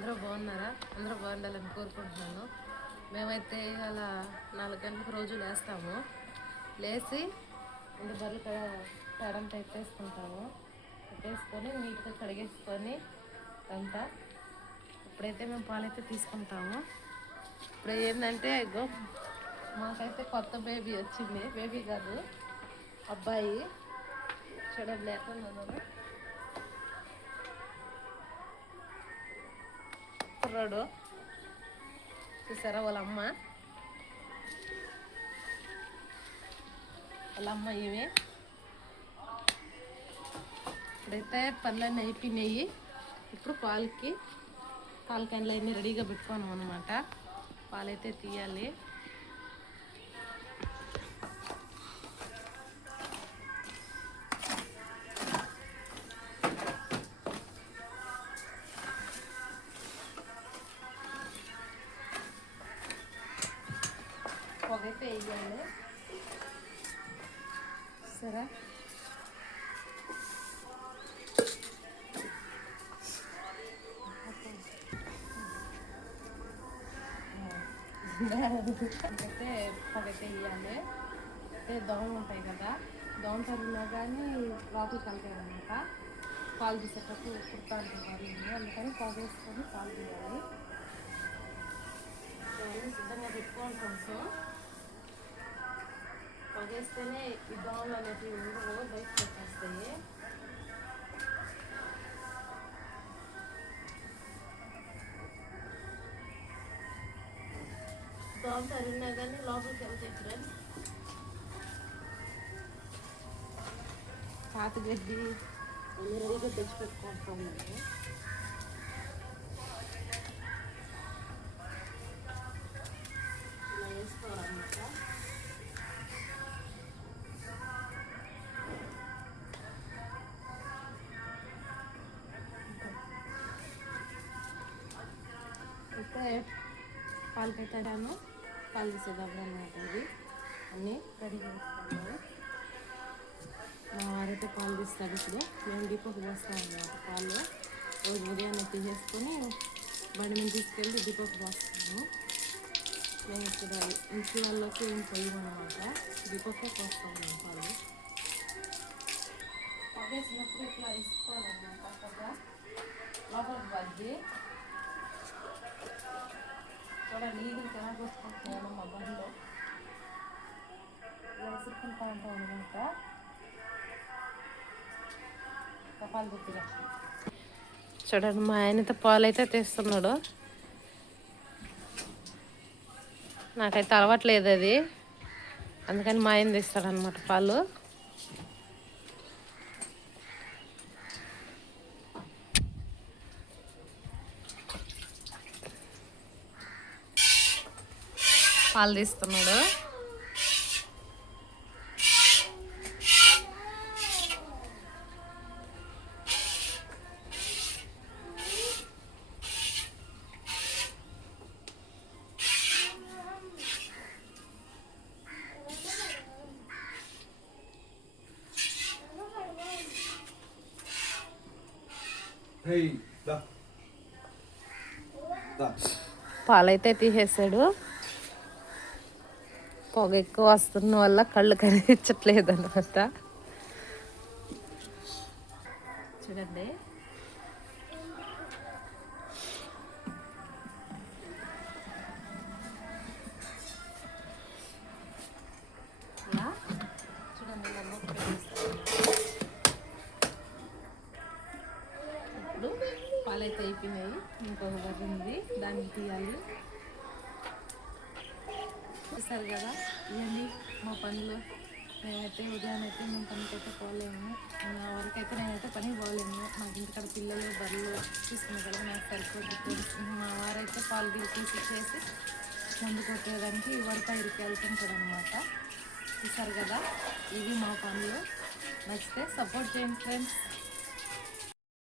అందరూ బాగున్నారా? అందరూ బాగుండాలని కోరుకుంటున్నాను. మేమైతే అలా 4 గంటలకు రోజు లేస్తాము. లేచి ఇంటి బర్రెలు పేడంతా ఎత్తేసుకుంటాము. ఎత్తేసుకొని నీట్గా కడిగేసుకొని అంతా ఇప్పుడైతే మేము పాలైతే తీసుకుంటాము. ఇప్పుడు ఏంటంటే మాకైతే కొత్త బేబీ వచ్చింది. బేబీ కాదు, అబ్బాయి. చూడండి లేకుండా కుర్రాడు. చూసారా వాళ్ళ అమ్మ ఇవే. ఇప్పుడైతే పనులన్నీ అయిపోయినాయి. ఇప్పుడు పాల క్యాన్లు అన్నీ రెడీగా పెట్టుకున్నాం అనమాట. పాలైతే తీయాలి. పొగైతే వేయాలి. సరే, అయితే పొగైతే వేయాలి. అయితే దోమలు ఉంటాయి కదా, దోమ తరిగినా కానీ లోపలికి కలిగారనమాట. పాలు తీసేటప్పుడు కుడతా అంటున్నారు. అందుకని పొగ వేసుకొని పాలు తీయాలి. సిద్ధంగా పెట్టుకోవాలి. కొంచెం పొగేస్తేనే ఈ దోమలు అనేటివి ఉండవు, బయటకు వచ్చేస్తాయి. దోమ తరిగినా కానీ లోపలికి వెళ్తాయి ఫ్రెండ్స్. పాత గడ్డి అన్ని రెడీగా తెచ్చి పెట్టుకుంటాము. ఇలా వేసుకోవాలన్నమాట. అయితే పాలు పెట్టాను, పాలు తీసేటప్పుడు అనమాట. ఇది అన్నీ రెడీ చేసుకున్నాము. మా వారైతే పాలు తీస్తాడు. ఇప్పుడు మేము డిపోకి పోస్తాం అన్నమాట. పాలు రోజు ఉదయాన్నే తీసేసుకొని బండి మీద తీసుకెళ్ళి డిపోకి పోస్తాము. మేము ఇక్కడ ఇంట్లోకి ఏం పోయామన్నమాట. డిపోకే పోస్తాము మేము పాలు. పగేసినప్పుడు ఇట్లా వేసుకోవాలన్నమాట. పక్కగా లోపలికి బద్ది చూడండి. ఈగిలికి ఎలా పోసుకుంటున్నాను మా బండిలో. ఇలా విసురుకుంటా ఉంటాం అనమాట. పాలు దుద్దిగా చూడండి, మా ఆయనతో పాలు అయితే తీస్తున్నాడు. నాకైతే అలవాట్లేదు అది, అందుకని మా ఆయన తీస్తాడు అనమాట పాలు. పాలు తీస్తున్నాడు. పాలైతే తీసేసాడు. పొగ ఎక్కువ వస్తున్న వల్ల కళ్ళు కనిపించట్లేదు అనమాట. చూడండి, ఇప్పుడు పాలైతే అయిపోయినాయి. ఇంకొక బర్రె ఉంది, దాన్ని తీయాలి. చూస్తారు కదా, ఇవన్నీ మా పనులు. నేనైతే ఉదయాన్నైతే మేము పనికైతే పోలేము. నా వరకైతే నేనైతే పనికి పోలేము. నాకు ఇంటికాడ పిల్లలు బర్రెలు చూసుకునే కదా నాకు సరిపోతుంది. మా వారైతే పాలు తీసి ముందు కొట్టేదానికి వడపైరుకి వెళ్తుంటాడు అనమాట. చూస్తారు కదా, ఇవి మా పనులు. నచ్చితే సపోర్ట్ చేయండి ఫ్రెండ్స్.